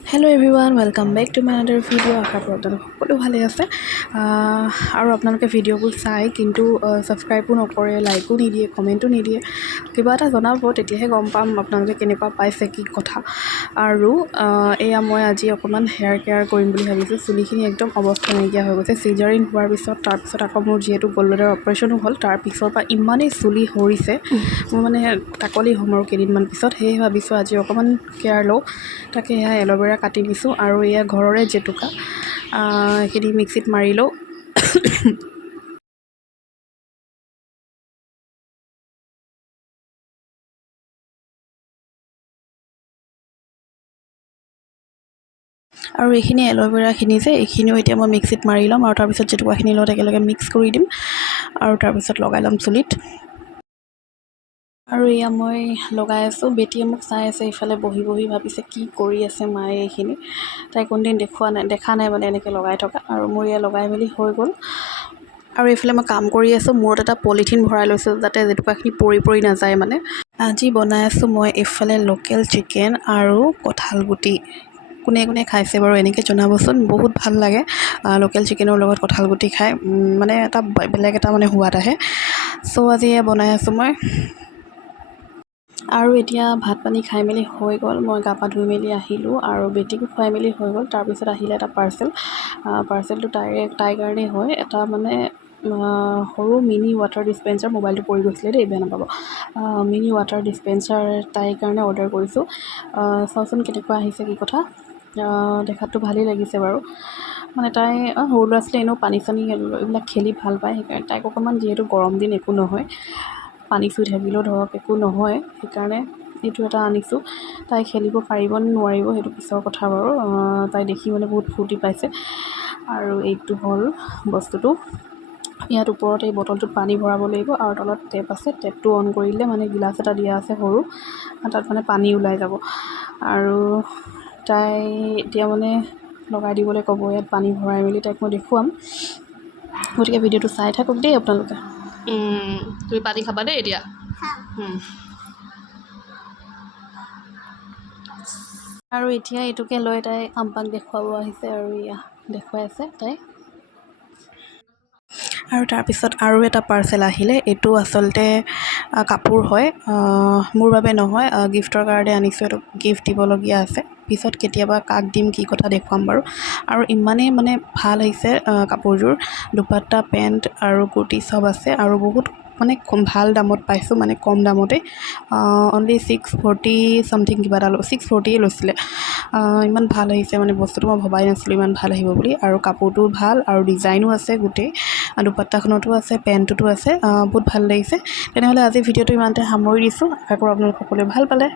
Hello' everyone, welcome back to my another video'. আশা কৰোঁ আপোনালোক সকলো ভালে আছে আৰু আপোনালোকে ভিডিঅ'বোৰ চাই কিন্তু ছাবস্ক্ৰাইবো নকৰে, লাইকো নিদিয়ে, কমেণ্টো নিদিয়ে। কিবা এটা জনাব, তেতিয়াহে গম পাম আপোনালোকে কেনেকুৱা পাইছে, কি কথা। আৰু এয়া মই আজি অকণমান হেয়াৰ কেয়াৰ কৰিম বুলি ভাবিছোঁ। চুলিখিনি একদম অৱস্থা নাইকিয়া হৈ গৈছে চিজাৰিং হোৱাৰ পিছত। তাৰপিছত আকৌ মোৰ যিহেতু গল্ডব্লাডাৰ অপাৰেশ্যনো হ'ল, তাৰ পিছৰ পৰা ইমানেই চুলি সৰিছে, মোৰ মানে টাকলি হ'ম আৰু কেইদিনমান পিছত। সেয়ে ভাবিছোঁ আজি অকণমান কেয়াৰ লওঁ। তাকে এয়া এল'ভেৰা কাটি দিছোঁ আৰু এয়া ঘৰৰে জেতুকা, এইখিনি মিক্সিত মাৰি লওঁ। আৰু এইখিনি এল'ভেৰাখিনি যে এইখিনিও এতিয়া মই মিক্সিত মাৰি ল'ম আৰু তাৰপিছত জেতুকাখিনিৰ লগত একেলগে মিক্স কৰি দিম আৰু তাৰপিছত লগাই ল'ম চুলিত। আৰু এয়া মই লগাই আছোঁ। বেটীয়ে মোক চাই আছে ইফালে বহি বহি, ভাবিছে কি কৰি আছে মায়ে এইখিনি। তাই কোনদিন দেখা নাই মানে এনেকৈ লগাই থকা। আৰু মোৰ এয়া লগাই মেলি হৈ গ'ল। আৰু এইফালে মই কাম কৰি আছোঁ। মূৰত এটা পলিথিন ভৰাই লৈছোঁ যাতে জেতুকাখিনি পৰি নাযায় মানে। আজি বনাই আছোঁ মই এইফালে লোকেল চিকেন আৰু কঁঠাল গুটি। কোনে কোনে খাইছে বাৰু এনেকৈ জনাবচোন, বহুত ভাল লাগে লোকেল চিকেনৰ লগত কঁঠাল গুটি খাই, মানে এটা বেলেগ এটা মানে সোৱাদ আহে। চ' আজি এয়া বনাই আছোঁ মই। আৰু এতিয়া ভাত পানী খাই মেলি হৈ গ'ল। মই গা পা ধুই মেলি আহিলোঁ আৰু বেটীকো খুৱাই মেলি হৈ গ'ল। তাৰপিছত আহিলে এটা পাৰ্চেলটো তাইৰ কাৰণেই হয়। এটা মানে সৰু মিনি ৱাটাৰ ডিছপেঞ্চাৰ, মোবাইলটো পৰি গৈছিলে দেই, বেয়া নাপাব। মিনি ৱাটাৰ ডিছপেঞ্চাৰ তাইৰ কাৰণে অৰ্ডাৰ কৰিছোঁ। চাওঁচোন কেনেকুৱা আহিছে, কি কথা। দেখাততো ভালেই লাগিছে বাৰু। মানে তাই সৰু ল'ৰা ছোৱালী এনেও পানী চানী এইবিলাক খেলি ভাল পায়। সেইকাৰণে তাইক অকণমান, যিহেতু গৰম দিন একো নহয়, পানী চুই থাকিলেও ধৰক একো নহয়, সেইকাৰণে এইটো এটা আনিছোঁ। তাই খেলিব পাৰিব নে নোৱাৰিব সেইটো পিছৰ কথা বাৰু। তাই দেখি মানে বহুত ফূৰ্তি পাইছে। আৰু এইটো হ'ল বস্তুটো। ইয়াত ওপৰত এই বটলটোত পানী ভৰাব লাগিব আৰু তলত টেপ আছে। টেপটো অন কৰিলে মানে গিলাচ এটা দিয়া আছে সৰু, তাত মানে পানী ওলাই যাব। আৰু তাই এতিয়া মানে লগাই দিবলৈ ক'ব। ইয়াত পানী ভৰাই মেলি তাইক মই দেখুৱাম। গতিকে ভিডিঅ'টো চাই থাকক দেই আপোনালোকে। তুমি পানী খাবা দেই এতিয়া। আৰু এতিয়া এইটোকে লৈ তাই আম্পাক দেখুৱাব আহিছে আৰু এয়া দেখুৱাই আছে তাই। আৰু তাৰপিছত আৰু এটা পাৰ্চেল আহিলে। এইটো আচলতে কাপোৰ হয়, মোৰ বাবে নহয়, গিফ্টৰ কাৰণে আনিছোঁ। এইটো গিফ্ট দিবলগীয়া আছে, পিছত কেতিয়াবা কাক দিম কি কথা দেখুৱাম বাৰু। আৰু ইমানেই মানে ভাল হৈছে কাপোৰযোৰ। দুপাট্টা, পেণ্ট আৰু কুৰ্তি চব আছে আৰু বহুত মানে ভাল দামত পাইছোঁ, মানে কম দামতে। অনলি 640 চামথিং কিবা এটা 640 লৈছিলে। ইমান ভাল আহিছে মানে বস্তুটো, মই ভবাই নাছিলোঁ ইমান ভাল আহিব বুলি। আৰু কাপোৰটোও ভাল আৰু ডিজাইনো আছে গোটেই, দুপাট্টাখনতো আছে, পেণ্টটোতো আছে। বহুত ভাল লাগিছে। তেনেহ'লে আজি ভিডিঅ'টো ইমানতে সামৰি দিছোঁ। আশা কৰোঁ আপোনালোক সকলোৱে ভাল পালে।